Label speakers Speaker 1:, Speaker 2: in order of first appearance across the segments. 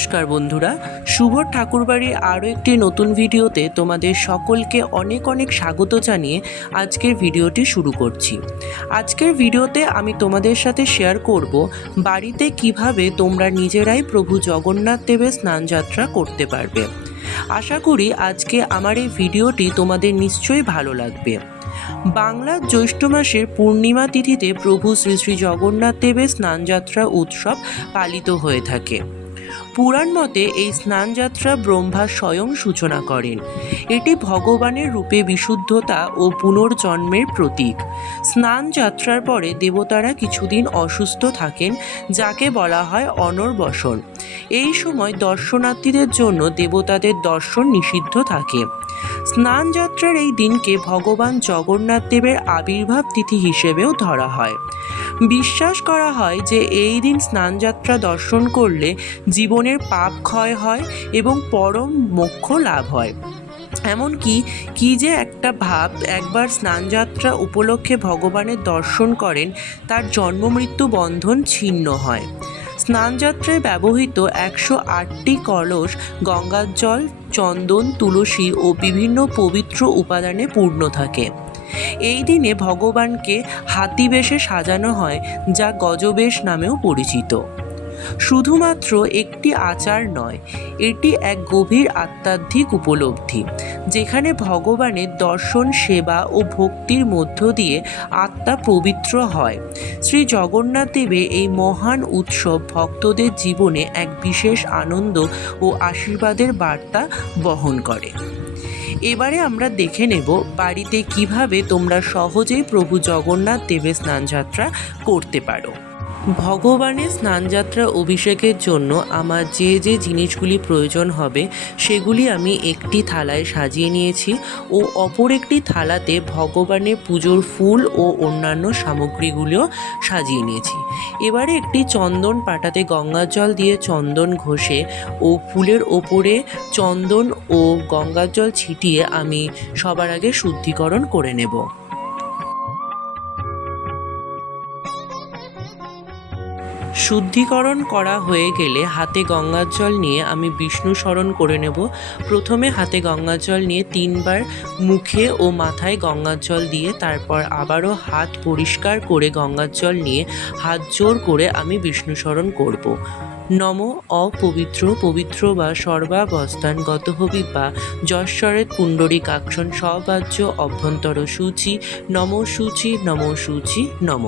Speaker 1: নমস্কার বন্ধুরা শুভর ঠাকুরবাড়ির আরও একটি নতুন ভিডিওতে তোমাদের সকলকে অনেক অনেক স্বাগত জানিয়ে আজকের ভিডিওটি শুরু করছি আজকের ভিডিওতে আমি তোমাদের সাথে শেয়ার করব বাড়িতে কিভাবে তোমরা নিজেরাই প্রভু জগন্নাথ দেবের স্নানযাত্রা করতে পারবে আশা করি আজকে আমার এই ভিডিওটি তোমাদের নিশ্চয়ই ভালো লাগবে বাংলার জ্যৈষ্ঠ মাসের পূর্ণিমা তিথিতে প্রভু শ্রী শ্রী জগন্নাথ দেবের স্নানযাত্রা উৎসব পালিত হয়ে থাকে পুরাণ মতে এই স্নানযাত্রা ব্রহ্মা স্বয়ং সূচনা করেন এটি ভগবানের রূপে বিশুদ্ধতা ও পুনর্জন্মের প্রতীক স্নান যাত্রার পরে দেবতারা কিছুদিন অসুস্থ থাকেন যাকে বলা হয় অনর্বসন এই সময় দর্শনার্থীদের জন্য দেবতাদের দর্শন নিষিদ্ধ থাকে স্নানযাত্রার এই দিনকে ভগবান জগন্নাথ দেবের আবির্ভাব তিথি হিসেবেও ধরা হয় বিশ্বাস করা হয় যে এই দিন স্নানযাত্রা দর্শন করলে জীবনের পাপ ক্ষয় হয় এবং পরম মোক্ষ লাভ হয় এমনকি কি যে একটা ভাব একবার স্নানযাত্রা উপলক্ষে ভগবানের দর্শন করেন তার জন্মমৃত্যু বন্ধন ছিন্ন হয় স্নানযাত্রায় ব্যবহৃত একশো আটটি কলস গঙ্গার জল চন্দন তুলসী ও বিভিন্ন পবিত্র উপাদানে পূর্ণ থাকে এই দিনে ভগবানকে হাতিবেশে সাজানো হয় যা গজবেশ নামেও পরিচিত শুধুমাত্র একটি আচার নয় এটি এক গভীর আত্মাধিক উপলব্ধি যেখানে ভগবানের দর্শন সেবা ও ভক্তির মধ্য দিয়ে আত্মা পবিত্র হয় শ্রী জগন্নাথ দেবের এই মহান উৎসব ভক্তদের জীবনে এক বিশেষ আনন্দ ও আশীর্বাদের বার্তা বহন করে এবারে আমরা দেখে নেব বাড়িতে কিভাবে তোমরা সহজেই প্রভু জগন্নাথ দেবের স্নানযাত্রা করতে পারো
Speaker 2: ভগবানের স্নানযাত্রা অভিষেকের জন্য আমার যে যে জিনিসগুলি প্রয়োজন হবে সেগুলি আমি একটি থালায় সাজিয়ে নিয়েছি ও অপর একটি থালাতে ভগবানের পুজোর ফুল ও অন্যান্য সামগ্রীগুলিও সাজিয়ে নিয়েছি এবারে একটি চন্দন পাটাতে গঙ্গা জল দিয়ে চন্দন ঘষে ও ফুলের ওপরে চন্দন ও গঙ্গার জল ছিটিয়ে আমি সবার আগে শুদ্ধিকরণ করে নেব শুদ্ধিকরণ করা হয়ে গেলে হাতে গঙ্গার জল নিয়ে আমি বিষ্ণু স্মরণ করে নেব প্রথমে হাতে গঙ্গার জল নিয়ে তিনবার মুখে ও মাথায় গঙ্গার জল দিয়ে তারপর আবারও হাত পরিষ্কার করে গঙ্গার জল নিয়ে হাত জোর করে আমি বিষ্ণু স্মরণ করব নম অপবিত্র পবিত্র বা সর্বাবস্থান হবি বা যশ্বরের পুণ্ডরী কাক্ষণ সবাজ্য অভ্যন্তর সূচি নম সূচি নম সূচি নম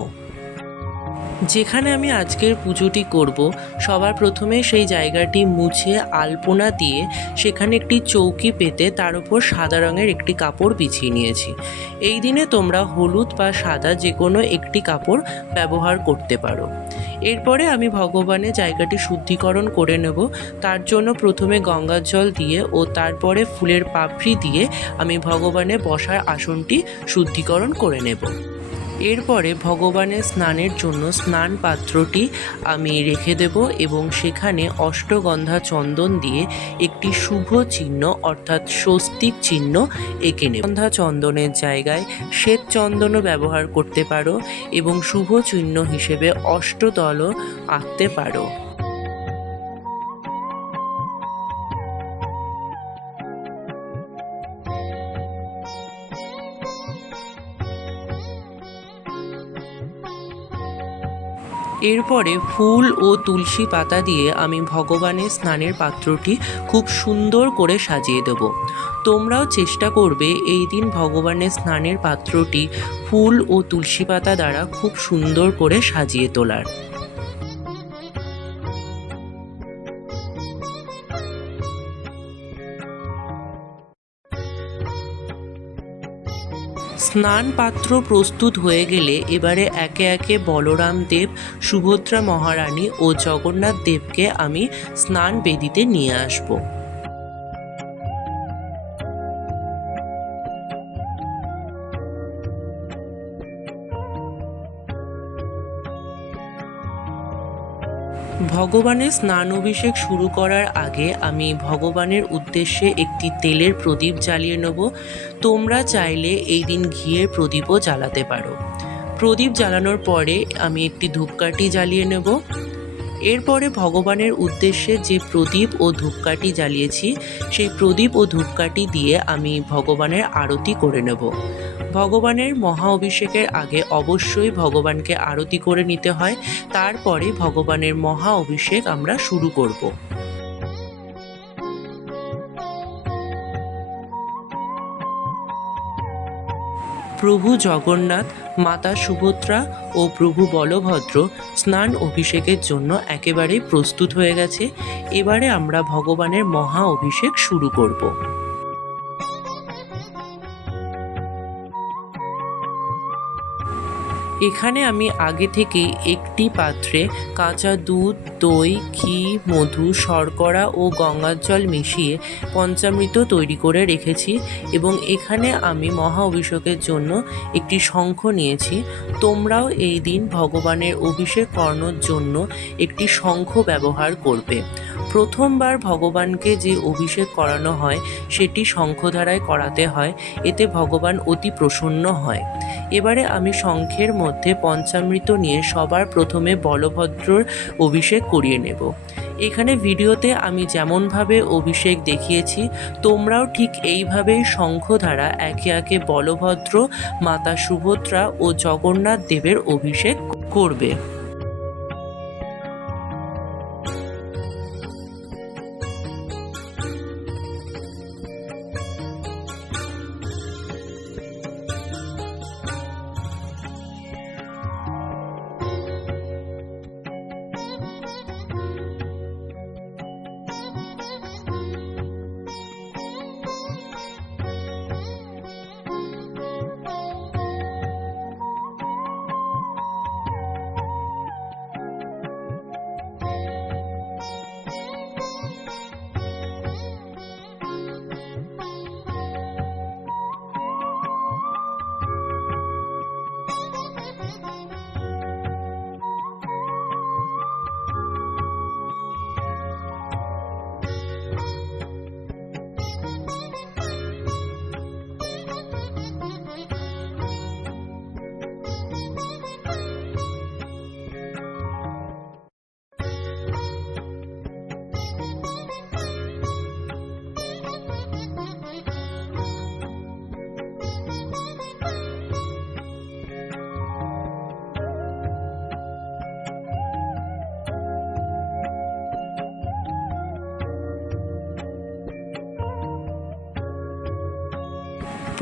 Speaker 2: যেখানে আমি আজকের পুজোটি করব সবার প্রথমে সেই জায়গাটি মুছে আলপনা দিয়ে সেখানে একটি চৌকি পেতে তার উপর সাদা রঙের একটি কাপড় বিছিয়ে নিয়েছি এই দিনে তোমরা হলুদ বা সাদা যে কোনো একটি কাপড় ব্যবহার করতে পারো এরপরে আমি ভগবানের জায়গাটি শুদ্ধিকরণ করে নেব তার জন্য প্রথমে গঙ্গার জল দিয়ে ও তারপরে ফুলের পাপড়ি দিয়ে আমি ভগবানের বসার আসনটি শুদ্ধিকরণ করে নেব এরপরে ভগবানের স্নানের জন্য স্নান পাত্রটি আমি রেখে দেব এবং সেখানে অষ্টগন্ধা চন্দন দিয়ে একটি শুভ চিহ্ন অর্থাৎ স্বস্তিক চিহ্ন এঁকে নেব গন্ধা চন্দনের জায়গায় শ্বেত চন্দনও ব্যবহার করতে পারো এবং শুভ চিহ্ন হিসেবে অষ্টদলও আঁকতে পারো এরপরে ফুল ও তুলসী পাতা দিয়ে আমি ভগবানের স্নানের পাত্রটি খুব সুন্দর করে সাজিয়ে দেব তোমরাও চেষ্টা করবে এই দিন ভগবানের স্নানের পাত্রটি ফুল ও তুলসী পাতা দ্বারা খুব সুন্দর করে সাজিয়ে তোলার স্নান পাত্র প্রস্তুত হয়ে গেলে এবারে একে একে বলরাম দেব সুভদ্রা মহারানী ও জগন্নাথ দেবকে আমি স্নান বেদিতে নিয়ে আসবো ভগবানের স্নান অভিষেক শুরু করার আগে আমি ভগবানের উদ্দেশ্যে একটি তেলের প্রদীপ জ্বালিয়ে নেব তোমরা চাইলে এই দিন ঘিয়ের প্রদীপও জ্বালাতে পারো প্রদীপ জ্বালানোর পরে আমি একটি ধূপকাঠি জ্বালিয়ে নেব এরপরে ভগবানের উদ্দেশ্যে যে প্রদীপ ও ধূপকাঠি জ্বালিয়েছি সেই প্রদীপ ও ধূপকাঠি দিয়ে আমি ভগবানের আরতি করে নেব ভগবানের মহা অভিষেকের আগে অবশ্যই ভগবানকে আরতি করে নিতে হয় তারপরে ভগবানের মহা অভিষেক আমরা শুরু করব প্রভু জগন্নাথ মাতা সুভদ্রা ও প্রভু বলভদ্র স্নান অভিষেকের জন্য একেবারেই প্রস্তুত হয়ে গেছে এবারে আমরা ভগবানের মহা অভিষেক শুরু করবো এখানে আমি আগে থেকে একটি পাত্রে কাঁচা দুধ দই ঘি মধু শর্করা ও গঙ্গার জল মিশিয়ে পঞ্চামৃত তৈরি করে রেখেছি এবং এখানে আমি মহা অভিষেকের জন্য একটি শঙ্খ নিয়েছি তোমরাও এই দিন ভগবানের অভিষেক করানোর জন্য একটি শঙ্খ ব্যবহার করবে প্রথমবার ভগবানকে যে অভিষেক করানো হয় সেটি শঙ্খধারায় করাতে হয় এতে ভগবান অতি প্রসন্ন হয় এবারে আমি শঙ্খের মধ্যে পঞ্চামৃত নিয়ে সবার প্রথমে বলভদ্রর অভিষেক করিয়ে নেব এখানে ভিডিওতে আমি যেমনভাবে অভিষেক দেখিয়েছি তোমরাও ঠিক এইভাবেই শঙ্খধারা একে একে বলভদ্র মাতা সুভদ্রা ও জগন্নাথ দেবের অভিষেক করবে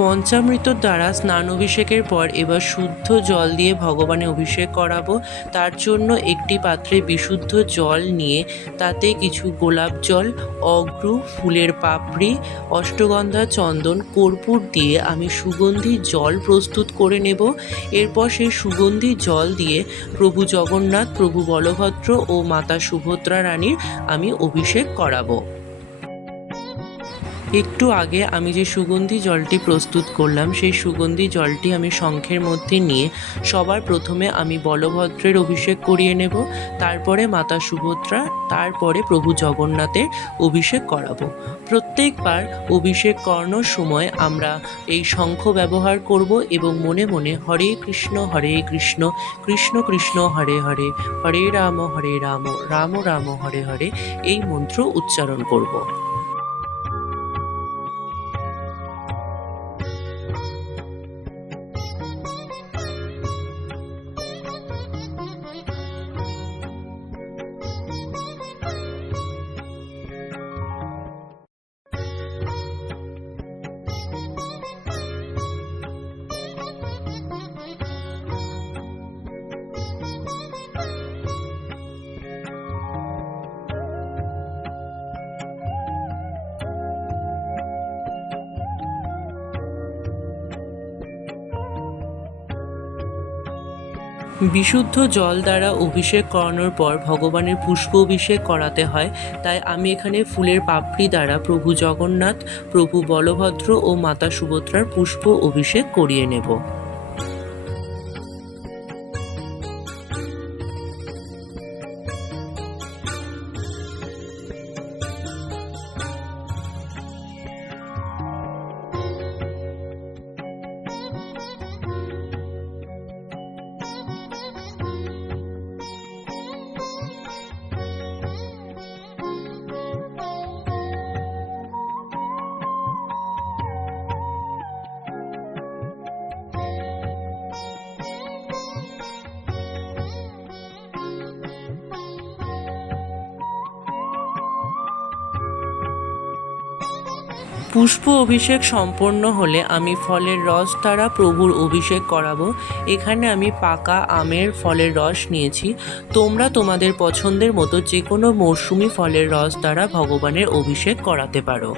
Speaker 2: পঞ্চামৃতর দ্বারা স্নান অভিষেকের পর এবার শুদ্ধ জল দিয়ে ভগবানে অভিষেক করাবো তার জন্য একটি পাত্রে বিশুদ্ধ জল নিয়ে তাতে কিছু গোলাপ জল অগ্র ফুলের পাপড়ি অষ্টগন্ধা চন্দন কর্পূর দিয়ে আমি সুগন্ধি জল প্রস্তুত করে নেব এরপর সেই সুগন্ধি জল দিয়ে প্রভু জগন্নাথ প্রভু বলভদ্র ও মাতা সুভদ্রা রানীর আমি অভিষেক করাবো একটু আগে আমি যে সুগন্ধি জলটি প্রস্তুত করলাম সেই সুগন্ধি জলটি আমি শঙ্খের মধ্যে নিয়ে সবার প্রথমে আমি বলভদ্রের অভিষেক করিয়ে নেব তারপরে মাতা সুভদ্রা তারপরে প্রভু জগন্নাথের অভিষেক করাবো প্রত্যেকবার অভিষেক করানোর সময় আমরা এই শঙ্খ ব্যবহার করব এবং মনে মনে হরে কৃষ্ণ হরে কৃষ্ণ কৃষ্ণ কৃষ্ণ হরে হরে হরে রাম হরে রাম রাম রাম হরে হরে এই মন্ত্র উচ্চারণ করব বিশুদ্ধ জল দ্বারা অভিষেক করানোর পর ভগবানের পুষ্প অভিষেক করাতে হয় তাই আমি এখানে ফুলের পাপড়ি দ্বারা প্রভু জগন্নাথ প্রভু বলভদ্র ও মাতা সুভদ্রার পুষ্প অভিষেক করিয়ে নেব পুষ্প অভিষেক সম্পন্ন হলে আমি ফলের রস দ্বারা প্রভুর অভিষেক করাবো এখানে আমি পাকা আমের ফলের রস নিয়েছি তোমরা তোমাদের পছন্দের মতো যে কোনো মরশুমি ফলের রস দ্বারা ভগবানের অভিষেক করাতে পারো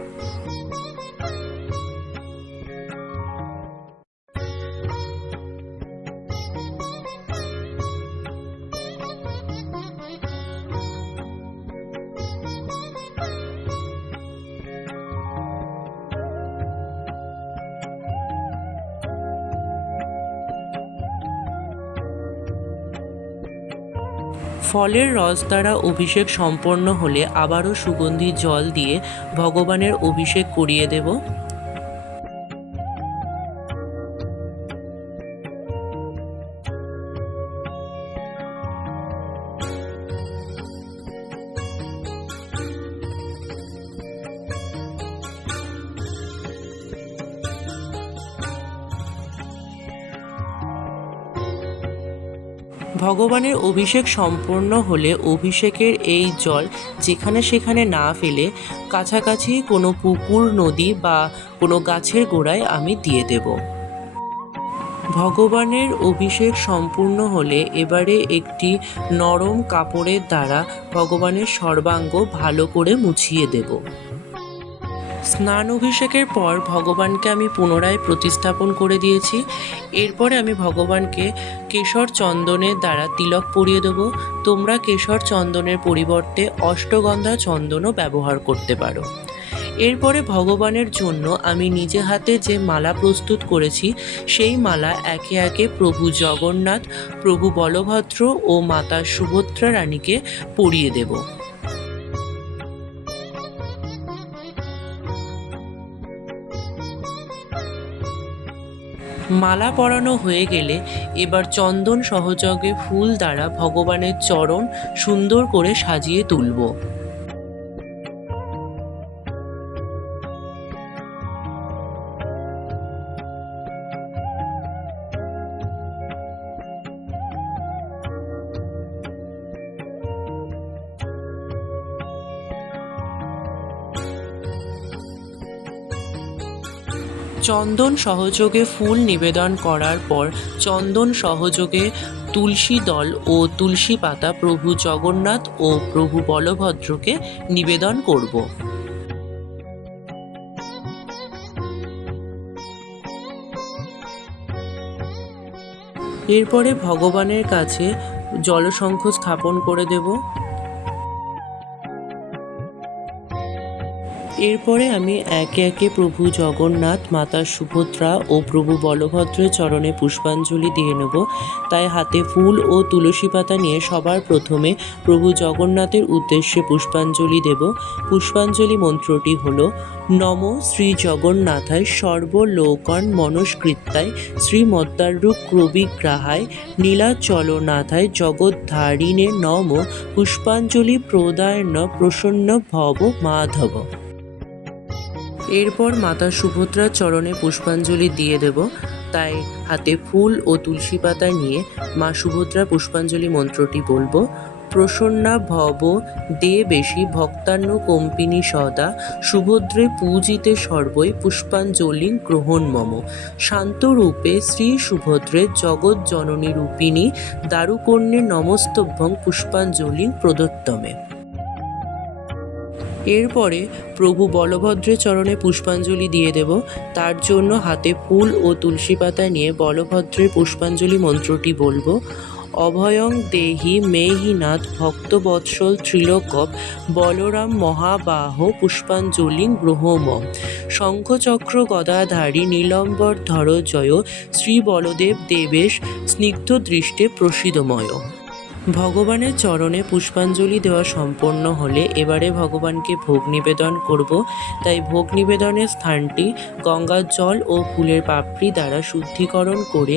Speaker 2: ফলের রস দ্বারা অভিষেক সম্পন্ন হলে আবারও সুগন্ধি জল দিয়ে ভগবানের অভিষেক করিয়ে দেব ভগবানের অভিষেক সম্পূর্ণ হলে অভিষেকের এই জল যেখানে সেখানে না ফেলে কাছাকাছি কোনো পুকুর নদী বা কোনো গাছের গোড়ায় আমি দিয়ে দেব ভগবানের অভিষেক সম্পূর্ণ হলে এবারে একটি নরম কাপড়ের দ্বারা ভগবানের সর্বাঙ্গ ভালো করে মুছিয়ে দেব স্নান অভিষেকের পর ভগবানকে আমি পুনরায় প্রতিস্থাপন করে দিয়েছি এরপরে আমি ভগবানকে কেশর চন্দনের দ্বারা তিলক পরিয়ে দেবো তোমরা কেশর চন্দনের পরিবর্তে অষ্টগন্ধা চন্দনও ব্যবহার করতে পারো এরপরে ভগবানের জন্য আমি নিজে হাতে যে মালা প্রস্তুত করেছি সেই মালা একে একে প্রভু জগন্নাথ প্রভু বলভদ্র ও মাতা সুভদ্রা রানীকে পরিয়ে দেবো মালা পরানো হয়ে গেলে এবার চন্দন সহযোগে ফুল দ্বারা ভগবানের চরণ সুন্দর করে সাজিয়ে তুলব চন্দন সহযোগে ফুল নিবেদন করার পর চন্দন সহযোগে তুলসী দল ও তুলসী পাতা প্রভু জগন্নাথ ও প্রভু বলভদ্রকে নিবেদন করব এরপরে ভগবানের কাছে জলসংখ্য স্থাপন করে দেব এরপরে আমি একে একে প্রভু জগন্নাথ মাতা সুভদ্রা ও প্রভু বলভদ্রের চরণে পুষ্পাঞ্জলি দিয়ে নেব তাই হাতে ফুল ও তুলসী পাতা নিয়ে সবার প্রথমে প্রভু জগন্নাথের উদ্দেশ্যে পুষ্পাঞ্জলি দেব পুষ্পাঞ্জলি মন্ত্রটি হল নম শ্রী জগন্নাথায় সর্বলোকন মনস্কৃত্যায় শ্রীমদ্দারূপ প্রবিগ্রাহায় নীলাচলনাথায় জগদ্ধারিণে নম পুষ্পাঞ্জলি প্রদায়ন প্রসন্ন ভব মাধব এরপর মাতা সুভদ্রার চরণে পুষ্পাঞ্জলি দিয়ে দেব তাই হাতে ফুল ও তুলসী পাতা নিয়ে মা সুভদ্রা পুষ্পাঞ্জলি মন্ত্রটি বলবো প্রসন্না ভব দেবেশি ভক্তান্ন কম্পিনী সদা সুভদ্রে পূজিতে সর্বই পুষ্পাঞ্জলি গ্রহণ মম শান্তরূপে শ্রী সুভদ্রে জগৎ জননী রূপিণী দারুকর্ণে নমস্তভ্যং পুষ্পাঞ্জলি প্রদত্তমে এরপরে প্রভু বলভদ্রের চরণে পুষ্পাঞ্জলি দিয়ে দেব তার জন্য হাতে ফুল ও তুলসী পাতা নিয়ে বলভদ্রের পুষ্পাঞ্জলি মন্ত্রটি বলবো অভয়ং দেহি মেহিনাথ ভক্তবৎসল ত্রিলোকপ বলরাম মহাবাহ পুষ্পাঞ্জলি গ্রহম শঙ্খচক্র গদাধারী নীলম্বর ধর জয় শ্রী বলদেব দেবেশ স্নিগ্ধ দৃষ্টে প্রসিদময় ভগবানের চরণে পুষ্পাঞ্জলি দেওয়া সম্পন্ন হলে এবারে ভগবানকে ভোগ নিবেদন করব তাই ভোগ নিবেদনের স্থানটি গঙ্গার জল ও ফুলের পাপড়ি দ্বারা শুদ্ধিকরণ করে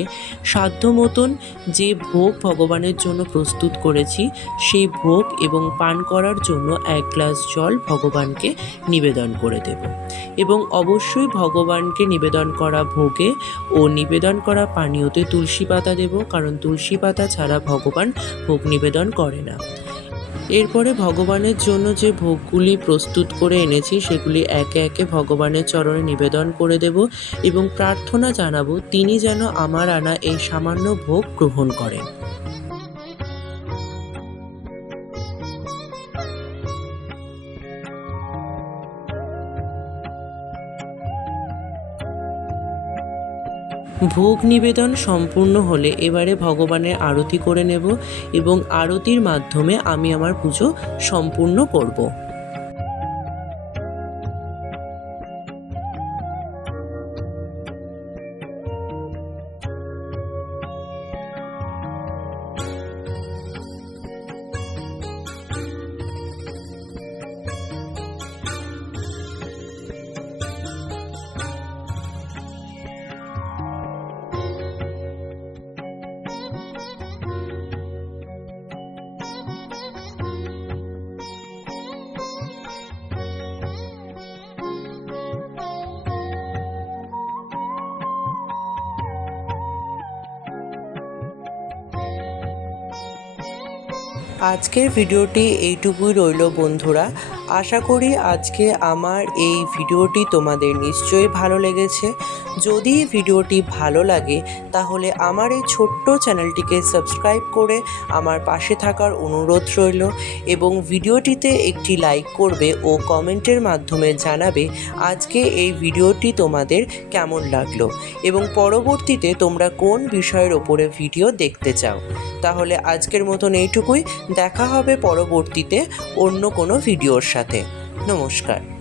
Speaker 2: সাধ্য মতন যে ভোগ ভগবানের জন্য প্রস্তুত করেছি সেই ভোগ এবং পান করার জন্য এক গ্লাস জল ভগবানকে নিবেদন করে দেব এবং অবশ্যই ভগবানকে নিবেদন করা ভোগে ও নিবেদন করা পানীয়তে তুলসী পাতা দেব কারণ তুলসী পাতা ছাড়া ভগবান ভোগ ভোগ নিবেদন করে না এরপরে ভগবানের জন্য যে ভোগগুলি প্রস্তুত করে এনেছি সেগুলি একে একে ভগবানের চরণে নিবেদন করে দেব এবং প্রার্থনা জানাবো তিনি যেন আমার আনা এই সামান্য ভোগ গ্রহণ করেন ভোগ নিবেদন সম্পূর্ণ হলে এবারে ভগবানের আরতি করে নেব এবং আরতির মাধ্যমে আমি আমার পুজো সম্পূর্ণ করবো আজকের ভিডিওটি এইটুকুই রইল বন্ধুরা আশা করি আজকে আমার এই ভিডিওটি তোমাদের নিশ্চয়ই ভালো লেগেছে যদি ভিডিওটি ভালো লাগে তাহলে আমার এই ছোট্ট চ্যানেলটিকে সাবস্ক্রাইব করে আমার পাশে থাকার অনুরোধ রইল এবং ভিডিওটিতে একটি লাইক করবে ও কমেন্টের মাধ্যমে জানাবে আজকে এই ভিডিওটি তোমাদের কেমন লাগলো এবং পরবর্তীতে তোমরা কোন বিষয়ের ওপরে ভিডিও দেখতে চাও তাহলে আজকের মতন এইটুকুই দেখা হবে পরবর্তীতে অন্য কোনো ভিডিওর সাথে নমস্কার